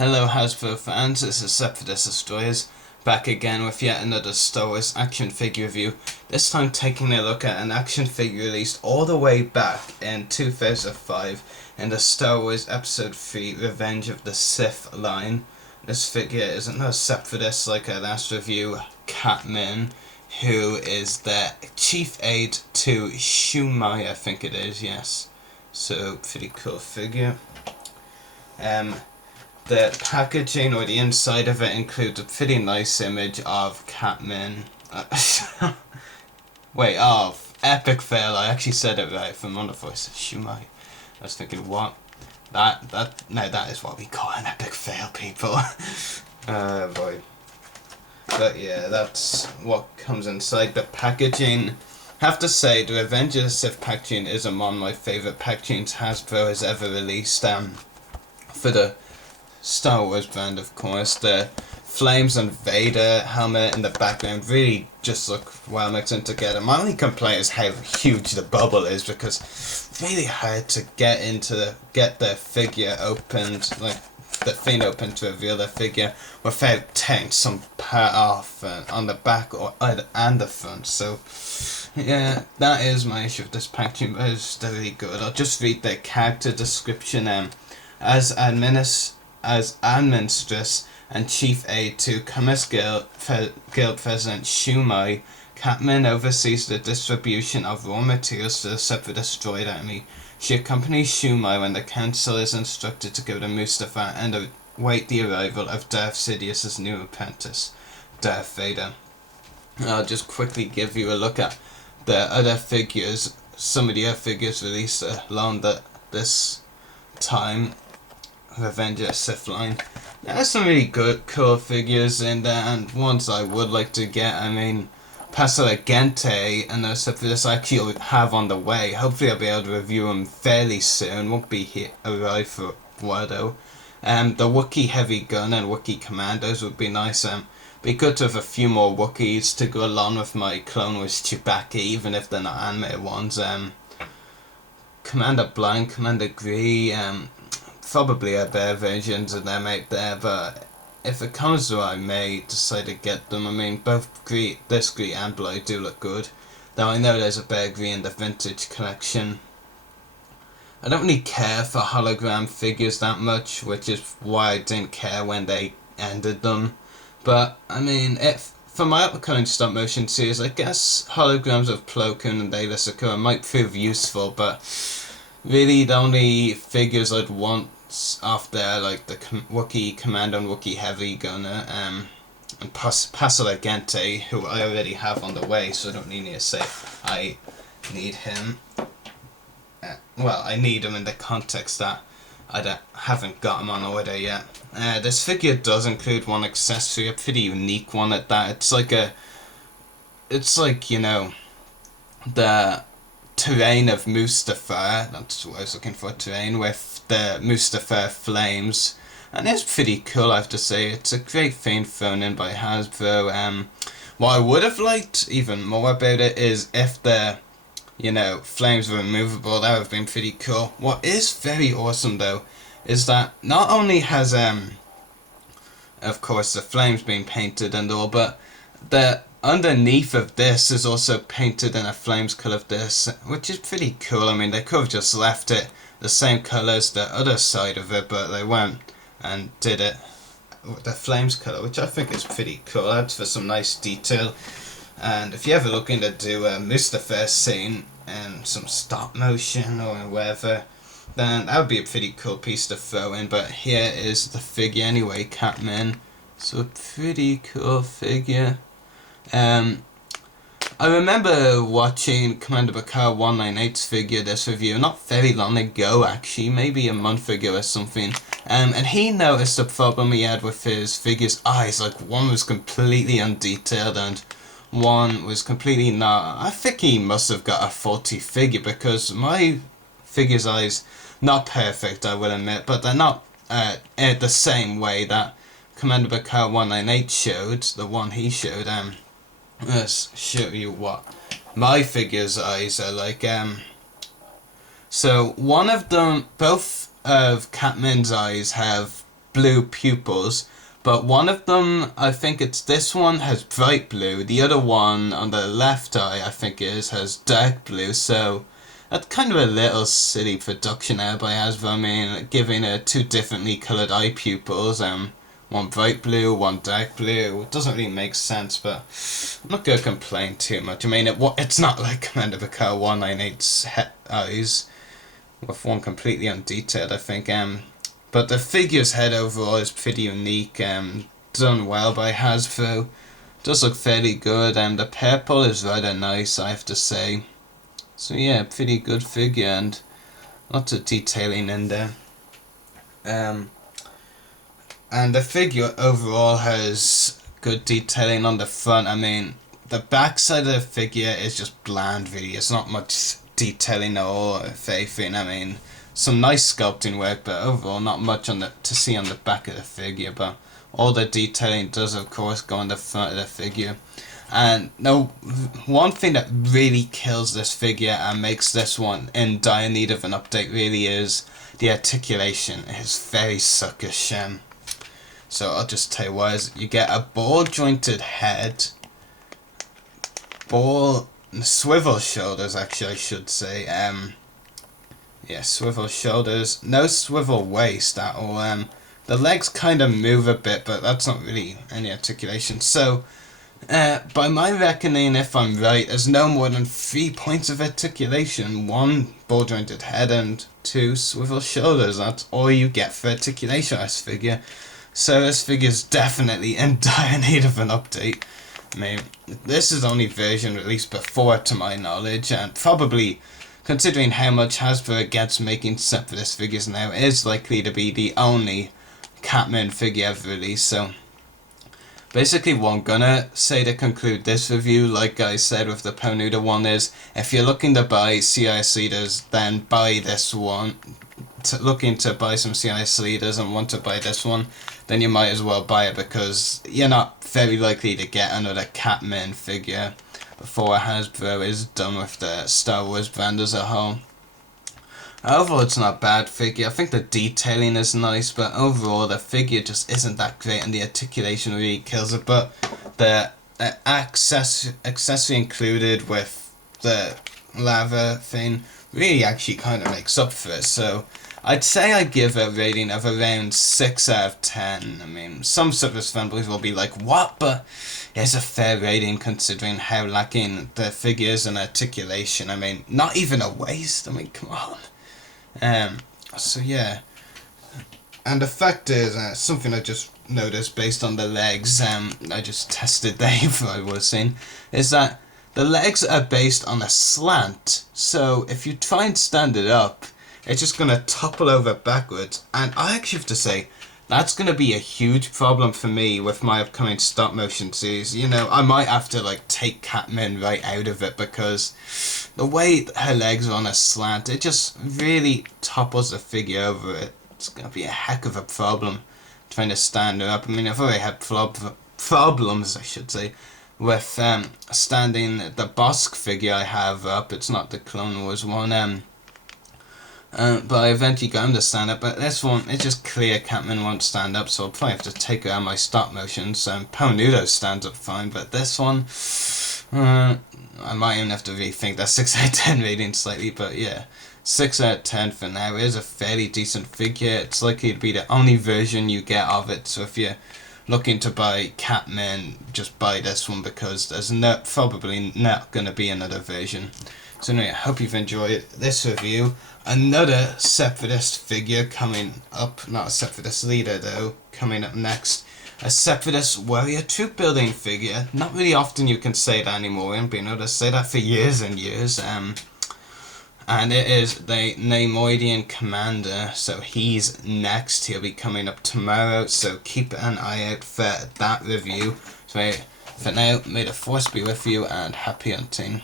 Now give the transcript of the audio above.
Hello Hasbro fans, this is Sep for Destroyers, back again with yet another Star Wars action figure review, this time taking a look at an action figure released all the way back in 2005 in the Star Wars Episode 3 Revenge of the Sith line. This figure is another Sep for this, like our last review, Cat Min, who is the chief aide to Shumai, I think it is, yes. So, pretty cool figure. The packaging or the inside of it includes a pretty nice image of Cat Min. Wait, epic fail. I actually said it right from one of the voices. Shumai. I was thinking, what? That is what we call an epic fail, people. Boy. But yeah, that's what comes inside the packaging. Have to say, the Revenge of the Sith packaging is among my favourite packagings Hasbro has ever released. For the Star Wars brand, of course. The Flames and Vader helmet in the background really just look well mixed in together. My only complaint is how huge the bubble is, because it's really hard to get the figure opened, like the thing open to reveal the figure without taking some part off on the back and the front. So yeah, that is my issue with this packaging, but it's really good. I'll just read the character description. As Administress and Chief Aide to Commerce Guild President Shumai, Cat Min oversees the distribution of raw materials to the Separate Destroyed Army. She accompanies Shumai when the Council is instructed to go to Mustafar and await the arrival of Darth Sidious's new apprentice, Darth Vader. I'll just quickly give you a look at the other figures, some of the other figures released along this time. Revenge of the Sith line. There's some really good, cool figures in there, and ones I would like to get. I mean, Pastel Gente and those stuff that I actually have on the way. Hopefully I'll be able to review them fairly soon. Won't be here arrive for a while though. The Wookiee Heavy Gun and Wookiee Commandos would be nice. Be good to have a few more Wookiees to go along with my Clone Wars Chewbacca, even if they're not animated ones. Commander Blank, Commander Gree, probably a better versions of them out there, but if it comes to it, I may decide to get them. I mean, both this Gree and Blue do look good, though I know there's a better Gree in the vintage collection. I don't really care for hologram figures that much, which is why I didn't care when they ended them. But, I mean, for my upcoming stop motion series, I guess holograms of Plo Koon and Aayla Secura might prove useful, but really the only figures I'd want off there, like the Wookiee Commander and Wookiee Heavy Gunner, and Pastel Gente, who I already have on the way, so I don't need to say I need him. Well, I need him in the context that I haven't got him on order yet. This figure does include one accessory, a pretty unique one at that. It's like, you know, the terrain of Mustafar, that's what I was looking for, terrain with the Mustafar flames, and it's pretty cool, I have to say. It's a great thing thrown in by Hasbro. What I would have liked even more about it is if the, you know, flames were removable. That would have been pretty cool. What is very awesome though is that not only has of course the flames being painted and all, but the underneath of this is also painted in a flames colour of this, which is pretty cool. I mean, they could have just left it the same colour as the other side of it, but they went and did it with the flames colour, which I think is pretty cool. Adds for some nice detail. And if you're ever looking to do a Mustafar scene and some stop motion or whatever, then that would be a pretty cool piece to throw in. But here is the figure anyway, Cat Min. So a pretty cool figure. I remember watching Commander Bakar 198's figure, this review, not very long ago actually, maybe a month ago or something, and he noticed the problem he had with his figure's eyes. Like, one was completely undetailed and one was completely not. I think he must have got a faulty figure, because my figure's eyes, not perfect I will admit, but they're not the same way that Commander Bakar 198 showed, the one he showed. Let's show you what my figure's eyes are like. So one of them, both of Cat Min's eyes have blue pupils, but one of them, I think it's this one, has bright blue. The other one on the left eye, I think it is, has dark blue. So that's kind of a little silly production error by Hasbro. I mean, giving two differently coloured eye pupils, one bright blue, one dark blue. It doesn't really make sense, but I'm not going to complain too much. I mean, it's not like Commander Vicar 198's eyes, with one completely undetailed, I think. But the figure's head overall is pretty unique, done well by Hasbro. Does look fairly good, the purple is rather nice, I have to say. So yeah, pretty good figure, and lots of detailing in there. And the figure overall has good detailing on the front. I mean, the back side of the figure is just bland, really. It's not much detailing at all, if anything. I mean, some nice sculpting work, but overall not much to see on the back of the figure. But all the detailing does, of course, go on the front of the figure. And no, one thing that really kills this figure and makes this one in dire need of an update really is the articulation. It's very suckish. So I'll just tell you what is. You get a ball jointed head, swivel shoulders, actually I should say. Yeah, swivel shoulders, no swivel waist at all. The legs kind of move a bit, but that's not really any articulation. So by my reckoning, if I'm right, there's no more than 3 points of articulation. 1 ball jointed head and 2 swivel shoulders. That's all you get for articulation on this figure. So this figure's definitely in dire need of an update. I mean, this is the only version released before, to my knowledge, and probably, considering how much Hasbro gets making Separatist figures now, is likely to be the only Catman figure ever released. So basically what I'm gonna say to conclude this review, like I said with the Ponyta one, is if you're looking to buy CIS leaders, then buy this one. Looking to buy some CIS leaders and want to buy this one, then you might as well buy it, because you're not very likely to get another Catman figure before Hasbro is done with the Star Wars brand as a whole. Overall, it's not a bad figure. I think the detailing is nice, but overall the figure just isn't that great, and the articulation really kills it. But the accessory included with the lava thing really actually kind of makes up for it. So I'd say I give a rating of around 6 out of 10. I mean, some Separatist fanboys will be like, what? But it's a fair rating considering how lacking the figure is in articulation. I mean, not even a waist. I mean, come on. So yeah. And the fact is, something I just noticed based on the legs, I just tested Dave, I was saying, is that the legs are based on a slant. So if you try and stand it up, it's just going to topple over backwards. And I actually have to say, that's going to be a huge problem for me with my upcoming stop motion series. You know, I might have to like take Catman right out of it, because the way her legs are on a slant, it just really topples the figure over it. It's going to be a heck of a problem trying to stand her up. I mean, I've already had problems, I should say, with standing the Bosk figure I have up. It's not the Clone Wars one. But I eventually got him to stand up. But this one, it's just clear Catman won't stand up, so I'll probably have to take her out of my stop motions. Ponyta stands up fine, but this one, I might even have to rethink that 6 out of 10 rating slightly. But yeah, 6 out of 10 for now. It is a fairly decent figure. It's likely to be the only version you get of it, so if you're looking to buy Catman, just buy this one, because there's probably not going to be another version. So anyway, I hope you've enjoyed this review. Another Separatist figure coming up, not a Separatist leader though, coming up next. A Separatist warrior troop building figure. Not really often you can say that anymore. We haven't been able to say that for years and years. And it is the Neimoidian Commander, so he's next. He'll be coming up tomorrow, so keep an eye out for that review. So for now, may the Force be with you, and happy hunting.